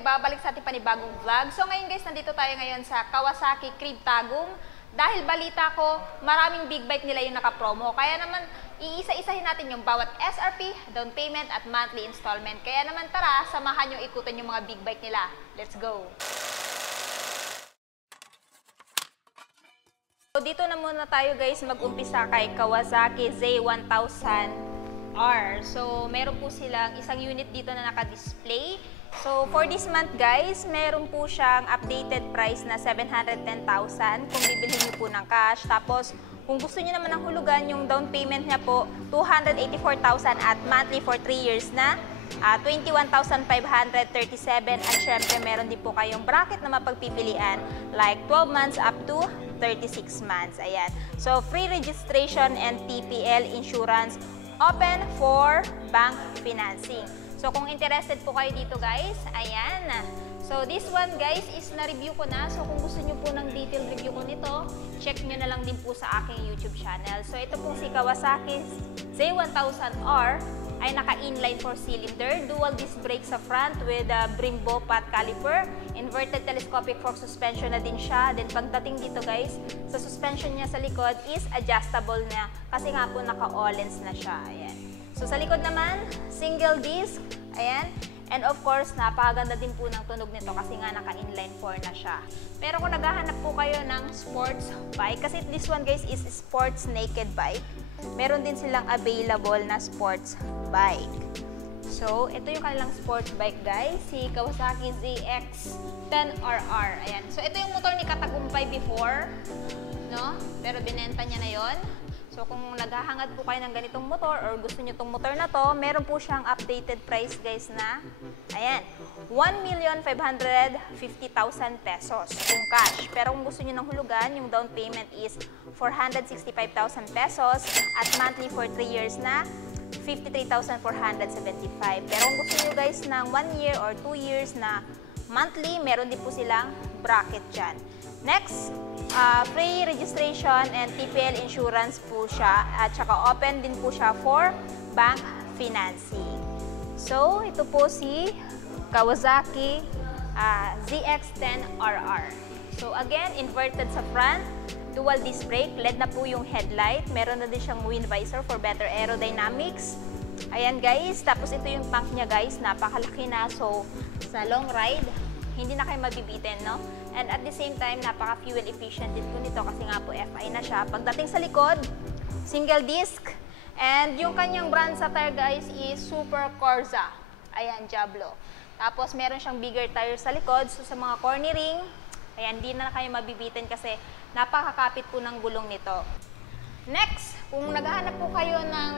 nagbabalik sa ating panibagong vlog. So ngayon guys, nandito tayo ngayon sa Kawasaki Crib Tagum. Dahil balita ko, maraming big bike nila yung naka-promo. Kaya naman, iisa-isahin natin yung bawat SRP, down payment at monthly installment. Kaya naman tara, samahan yung ikutan yung mga big bike nila. Let's go! So dito na muna tayo guys mag-umpisa kay Kawasaki Z1000R. So meron po silang isang unit dito na naka-display. So for this month guys, meron po siyang updated price na 710,000 kung bibilhin niyo po ng cash. Tapos kung gusto niyo naman ng hulugan, yung down payment niya po 284,000 at monthly for 3 years na 21,537. At syempre meron din po kayong bracket na mapagpipilian like 12 months up to 36 months. Ayan. So free registration and TPL insurance, open for bank financing. So, kung interested po kayo dito guys, ayan. So, this one guys is na-review ko na. So, kung gusto nyo po ng detailed review ko nito, check nyo na lang din po sa aking YouTube channel. So, ito pong si Kawasaki Z1000R ay naka-inline 4-cylinder, dual disc brake sa front with Brembo pot caliper, inverted telescopic fork suspension na din siya. Then, pagdating dito guys, sa suspension niya sa likod is adjustable na kasi nga po naka-all-ends na siya. Ayan. So, sa likod naman, single disc, ayan. And of course, napakaganda din po ng tunog nito kasi nga naka-inline 4 na siya. Pero kung naghahanap po kayo ng sports bike, kasi this one guys is sports naked bike, meron din silang available na sports bike. So, ito yung kanilang sports bike guys, si Kawasaki ZX-10RR. Ayan. So, ito yung motor ni Katagumpay before, no? Pero binenta niya na yon. So, kung naghahangad po kayo ng ganitong motor or gusto nyo itong motor na to, meron po siyang updated price guys na, ayan, 1,550,000 pesos kung cash. Pero kung gusto nyo ng hulugan, yung down payment is 465,000 pesos at monthly for 3 years na 53,475. Pero kung gusto nyo guys ng 1 year or 2 years na monthly, meron din po silang bracket dyan. Next, free registration and TPL insurance po siya at saka open din po siya for bank financing. So, ito po si Kawasaki ZX-10RR. So, again, inverted sa front, dual disc brake, LED na po yung headlight. Meron na din siyang wind visor for better aerodynamics. Ayan guys, tapos ito yung tank niya guys, napakalaki na. So, sa long ride, hindi na kayo mabibitin, no? And at the same time, napaka-fuel efficient din po nito kasi nga po FI na siya. Pagdating sa likod, single disc. And yung kanyang brand sa tire guys is Super Corsa. Ayan, Diablo. Tapos meron siyang bigger tire sa likod. So sa mga cornering, ayan, hindi na kayo mabibitin kasi napakakapit po ng gulong nito. Next, kung naghahanap po kayo ng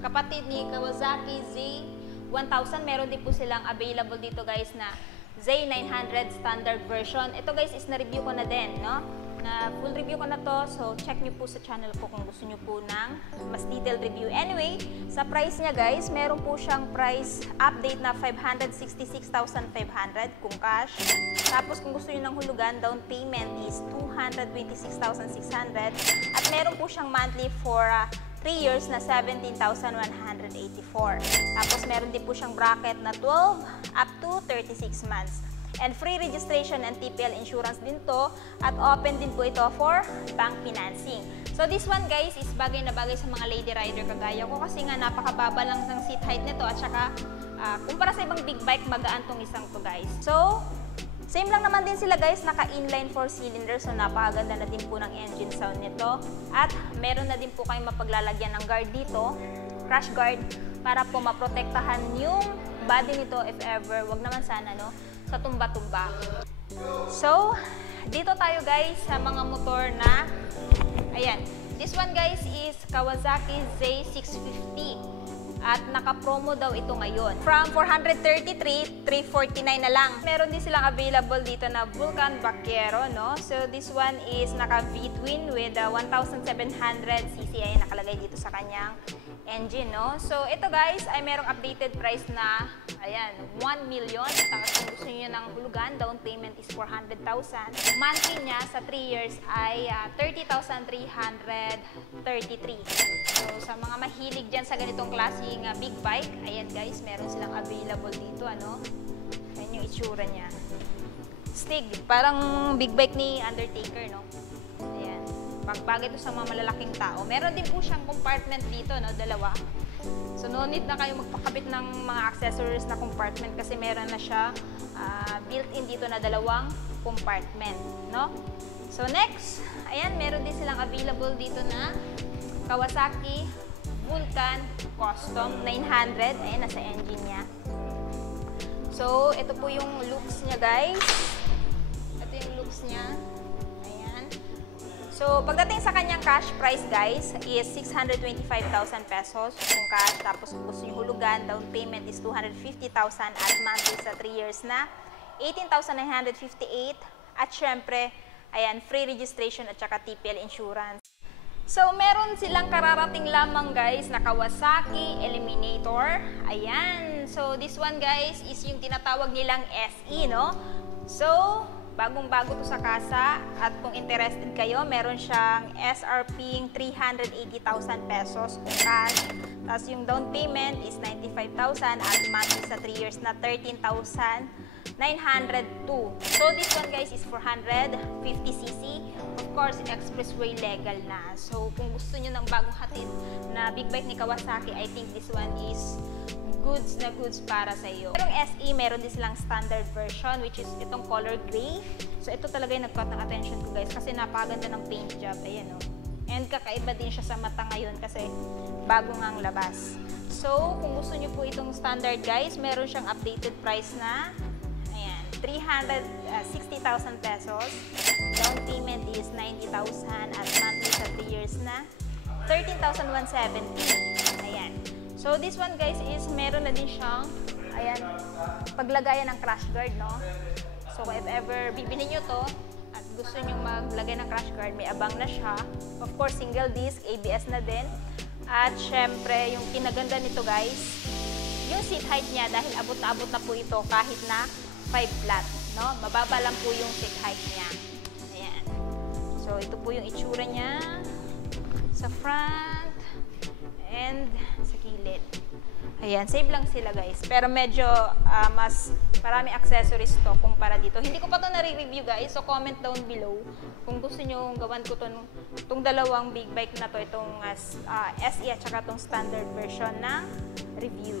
kapatid ni Kawasaki Z1000, meron din po silang available dito guys na Z900 standard version. Ito guys is na-review ko na din, no? Na full review ko na to. So, check nyo po sa channel ko kung gusto nyo po ng mas detailed review. Anyway, sa price niya guys, meron po siyang price update na 566,500 kung cash. Tapos kung gusto nyo ng hulugan, down payment is 226,600. At meron po siyang monthly for 3 years na 17,184. Tapos meron din po siyang bracket na 12 up to 36 months. And free registration and TPL insurance din to. At open din po ito for bank financing. So this one guys is bagay na bagay sa mga lady rider kagaya ko kasi nga napakababa lang ng seat height nito at saka kumpara sa ibang big bike, magaan tong isang to guys. So, same lang naman din sila guys, naka-inline 4-cylinder, so napakaganda na din po ng engine sound nito. At meron na din po kayong mapaglalagyan ng guard dito, crash guard, para po maprotektahan yung body nito if ever, wag naman sana no, sa tumba-tumba. So, dito tayo guys sa mga motor na, ayan, this one guys is Kawasaki Z650. At naka-promo daw ito ngayon. From 433, 349 na lang. Meron din silang available dito na Vulcan Vaquero, no? So, this one is naka-V-twin with 1,700cc ay nakalagay dito sa kanyang engine, no? So, ito guys ay merong updated price na, ayan, 1 million. Tapos kung gusto nyo ng hulugan, down payment is 400,000. Monthly niya sa 3 years ay 30,333. So, sa mga mahilig dyan sa ganitong klaseng big bike, ayan guys, meron silang available dito, ano? Ayan yung itsura niya. Stig, parang big bike ni Undertaker, no? Ayan. Bagay ito sa mga malalaking tao. Meron din po siyang compartment dito, no? Dalawa. So, no need na kayo magpakabit ng mga accessories na compartment kasi meron na siya built-in dito na dalawang compartment, no? So, next, ayan, meron din silang available dito na Kawasaki Vulcan Custom 900. Ayan, nasa engine niya. So, ito po yung looks niya, guys. Ito yung looks niya. Ayan. So, pagdating sa kanyang cash price, guys, is 625,000 pesos kung cash. Tapos, kung gusto nyo hulugan, down payment is 250,000 at monthly sa 3 years na 18,958. At syempre, ayan, free registration at saka TPL insurance. So, meron silang kararating lamang, guys, na Kawasaki Eliminator. Ayan. So, this one, guys, is yung tinatawag nilang SE, no? So, bagong-bago to sa kasa. At kung interested kayo, meron siyang SRP 380,000 pesos kung cash. Tapos, yung down payment is 95,000 at monthly sa 3 years na 13,902. So, this one, guys, is 450cc. Of course, expressway legal na. So, kung gusto nyo ng bagong hatid na big bike ni Kawasaki, I think this one is goods na goods para sa iyo. Merong SE, meron din silang standard version, which is itong color gray. So, ito talaga yung nag-caught ng attention ko, guys, kasi napakaganda ng paint job. Ayan, oh. And kakaiba din siya sa mata ngayon kasi bago ngang labas. So, kung gusto nyo po itong standard, guys, meron siyang updated price na 360,000 pesos. Down payment is 90,000 at monthly sa 3 years na 13,170. Ayan. So, this one, guys, is meron na din siyang, ayan, paglagayan ng crash guard, no? So, if ever bibili nyo to at gusto nyo maglagay ng crash guard, may abang na siya. Of course, single disc, ABS na din. At syempre, yung kinaganda nito, guys, yung seat height niya, dahil abot na abot na po ito kahit na 5 flat, no? Mababa lang po yung seat height niya. Ayan. So, ito po yung itsura niya sa front and sa kilid. Ayan, save lang sila, guys. Pero medyo mas marami accessories to kumpara dito. Hindi ko pa to nare-review, guys. So, comment down below kung gusto nyo gawan ko itong dalawang big bike na to, itong SE at saka itong standard version ng review.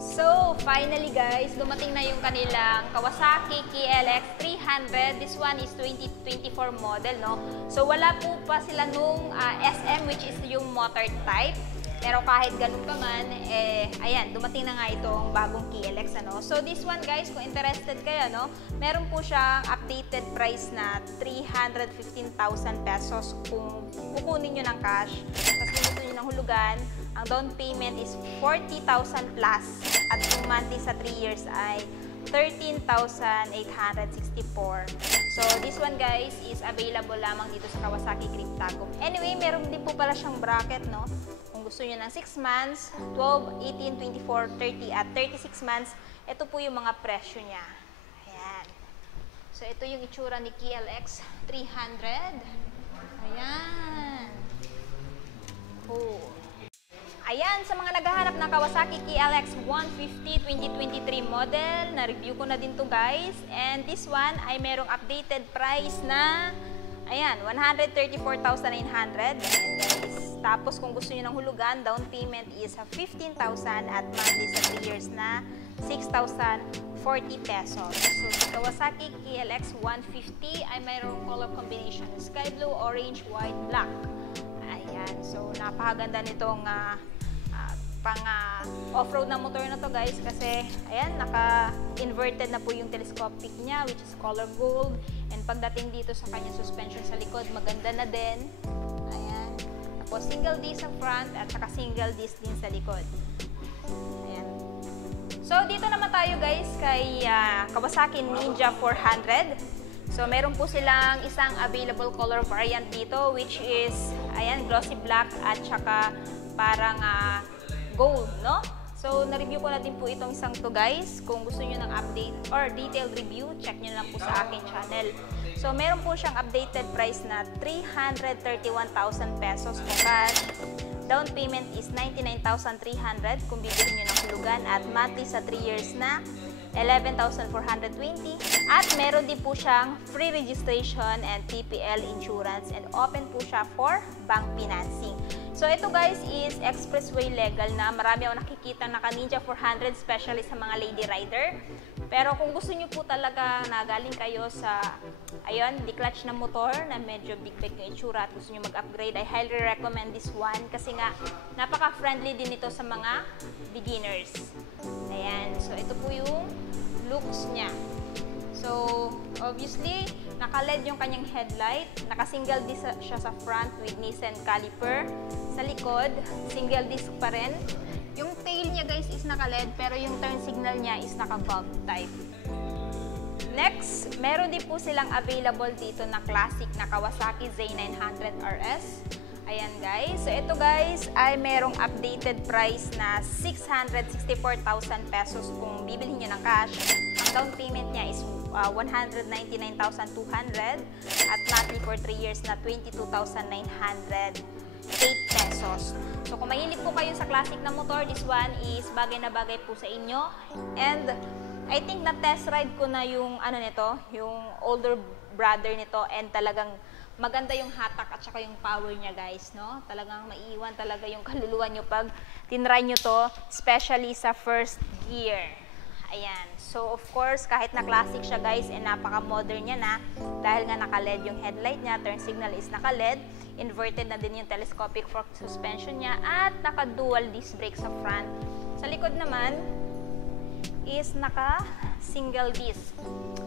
So, finally, guys, dumating na yung kanilang Kawasaki KLX 300. This one is 2024 model, no? So, wala po pa sila nung SM, which is yung motor type. Pero kahit ganun pa man, ayan, dumating na nga itong bagong KLX, ano? So, this one, guys, kung interested kayo, no? Meron po siyang updated price na 315,000 pesos kung kukunin nyo ng cash. Tapos kung gusto nyo ng hulugan, ang down payment is 40,000 plus at yung monthly sa 3 years ay 13,864. So, this one, guys, is available lamang dito sa Kawasaki Cryptacom. Anyway, meron din po pala siyang bracket, no? Kung gusto nyo ng 6 months, 12, 18, 24, 30 at 36 months, ito po yung mga presyo niya. Ayan. So, ito yung itsura ni KLX 300. Ayan. Cool. Ayan, sa mga naghahanap ng Kawasaki KLX 150 2023 model, na-review ko na din to, guys. And this one ay merong updated price na, ayan, 134,900. Guys. Tapos kung gusto niyo ng hulugan, down payment is 15,000 at monthly sa 3 years na 6,040 pesos. So, sa Kawasaki KLX 150 ay mayroong color combination, sky blue, orange, white, black. Ayan, so napakaganda nitong off-road na motor na to, guys, kasi ayan, naka-inverted na po yung telescopic niya, which is color gold. And pagdating dito sa kanyang suspension sa likod, maganda na din. Ayan. Tapos single disc sa front at saka single disc din sa likod. Ayan. So, dito naman tayo, guys, kay Kawasaki Ninja 400. So, meron po silang isang available color variant dito, which is, ayan, glossy black at saka parang gold, no? So, na-review ko na din po itong isang to, guys. Kung gusto nyo ng update or detailed review, check nyo lang po sa aking channel. So, meron po siyang updated price na 331,000 pesos kung cash. Down payment is 99,300 kung bibili nyo ng hulugan at monthly sa 3 years na 11,420. At meron din po siyang free registration and TPL insurance and open po siya for bank financing. So ito guys is expressway legal na. Marami ako nakikita na Ninja 400 especially sa mga lady rider. Pero kung gusto niyo po talaga na galing kayo sa di-clutch na motor na medyo big yung itsura at gusto niyo mag-upgrade, I highly recommend this one kasi nga napaka-friendly din ito sa mga beginners. Ayan. So ito po yung looks niya. So, obviously, naka-LED yung kanyang headlight. Naka-single disc siya sa front with Nissan caliper. Sa likod, single disc pa rin. Yung tail niya guys is naka-LED pero yung turn signal niya is naka-bulb type. Next, meron din po silang available dito na classic na Kawasaki Z900 RS. Ayan guys. So ito guys ay merong updated price na 664,000 pesos kung bibilhin nyo ng cash. Ang down payment niya is 199,200 at monthly for 3 years na 22,908 pesos. So kung mahilig po kayo sa classic na motor, this one is bagay na bagay po sa inyo. And I think na test ride ko na yung yung older brother nito and talagang maganda yung hatak at saka yung power niya guys, no? Talagang maiiwan talaga yung kaluluwa nyo pag tinry nyo to, especially sa first gear. Ayan. So, of course, kahit na classic siya guys, napaka-modern niya na dahil nga naka-LED yung headlight niya, turn signal is naka-LED, inverted na din yung telescopic fork suspension niya, at naka-dual disc brake sa front. Sa likod naman is naka-single disc.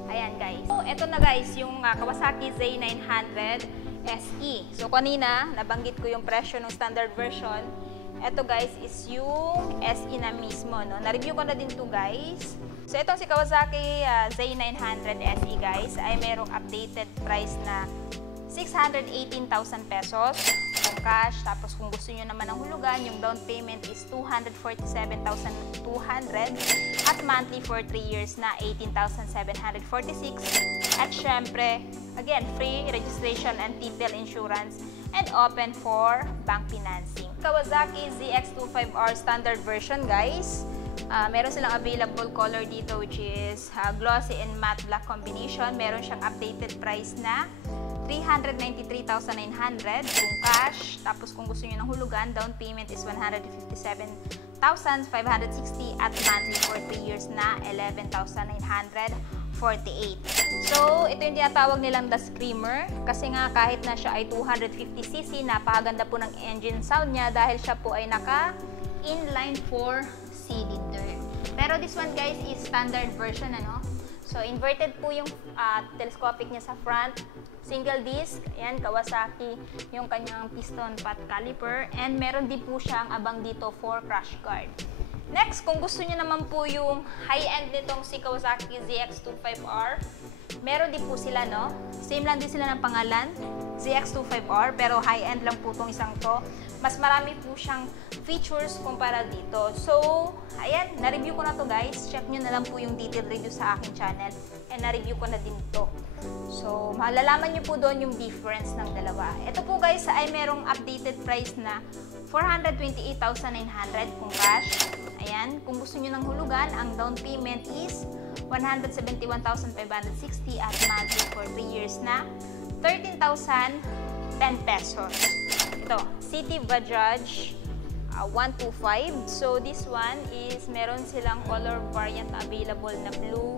Ayan guys. So, eto na guys, yung Kawasaki Z900 SE. So, kanina, nabanggit ko yung presyo ng standard version. Ito guys is yung SE na mismo, no? Na-review ko na din to guys. So itong si Kawasaki Z900 SE guys ay merong updated price na 618,000 pesos kung cash. Tapos kung gusto nyo naman ng hulugan, yung down payment is 247,200 at monthly for 3 years na 18,746. At syempre, again, free registration and TPL insurance and open for bank financing. Kawasaki ZX25R standard version guys. Meron silang available color dito which is glossy and matte black combination. Meron siyang updated price na 393,900 kung cash. Tapos kung gusto niyo ng hulugan, down payment is 157,560 at monthly for 3 years na 11,948. So, ito yung tinatawag nilang the Screamer kasi nga kahit na siya ay 250cc, napakaganda po ng engine sound niya dahil siya po ay naka-inline 4-cylinder. Pero this one guys is standard version, ano? So, inverted po yung telescopic niya sa front, single disc, ayan, Kawasaki, yung kanyang piston pot caliper, and meron din po siyang abang dito for crash guard. Next, kung gusto niyo naman po yung high-end nitong si Kawasaki ZX25R, meron din po sila, no? Same lang din sila ng pangalan, ZX25R, pero high-end lang po itong isang to. Mas marami po siyang features kumpara dito. So, ayan, na-review ko na to guys. Check nyo na lang po yung detailed review sa aking channel. And na-review ko na din to. So, malalaman nyo po doon yung difference ng dalawa. Ito po guys ay merong updated price na 428,900 kung cash. Ayan, kung gusto nyo ng hulugan, ang down payment is 171,560 at monthly for 3 years na 13,010 pesos. Ito, City Bajaj 125. So, this one is meron silang color variant available na blue,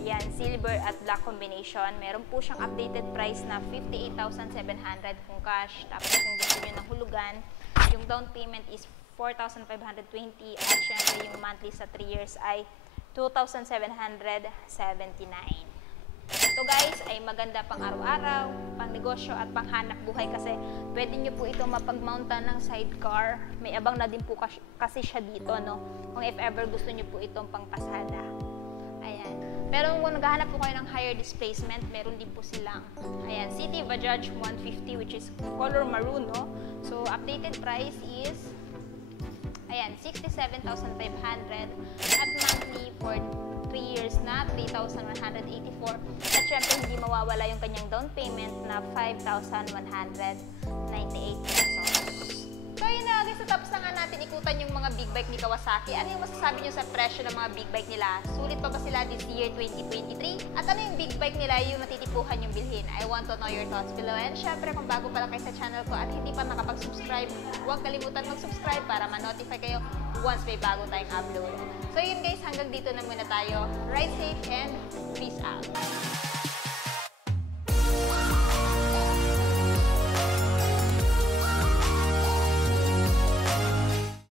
yan, silver at black combination. Meron po siyang updated price na 58,700 kung cash. Tapos kung gusto nyo ng hulugan, yung down payment is 4,520 at syempre yung monthly sa 3 years ay 2,779. Ito guys ay maganda pang araw-araw, pang negosyo at pang hanap buhay kasi pwede nyo po ito mapag-mountan ng sidecar. May abang na din po kasi siya dito, no? Kung if ever gusto nyo po itong pang pasada. Ayan. Pero kung naghahanap po kayo ng higher displacement, meron din po silang, ayan, City Bajaj 150 which is color maroon, no? So, updated price is, ayan, 67,500 at monthly for 3 years na 3,184 at syempre hindi mawawala yung kanyang down payment na 5,198 pesos. So yun na guys, natapos na nga natin ikutan yung mga big bike ni Kawasaki. Ano yung masasabi nyo sa presyo ng mga big bike nila? Sulit pa ba sila this year 2023? At ano yung big bike nila yung natitipuhan yung bilhin? I want to know your thoughts below. And syempre, kung bago pa lang kayo sa channel ko at hindi pa nakapag-subscribe, huwag kalimutan mag-subscribe para ma-notify kayo once may bago tayong upload. So yun guys, hanggang dito na muna tayo. Ride safe and peace out!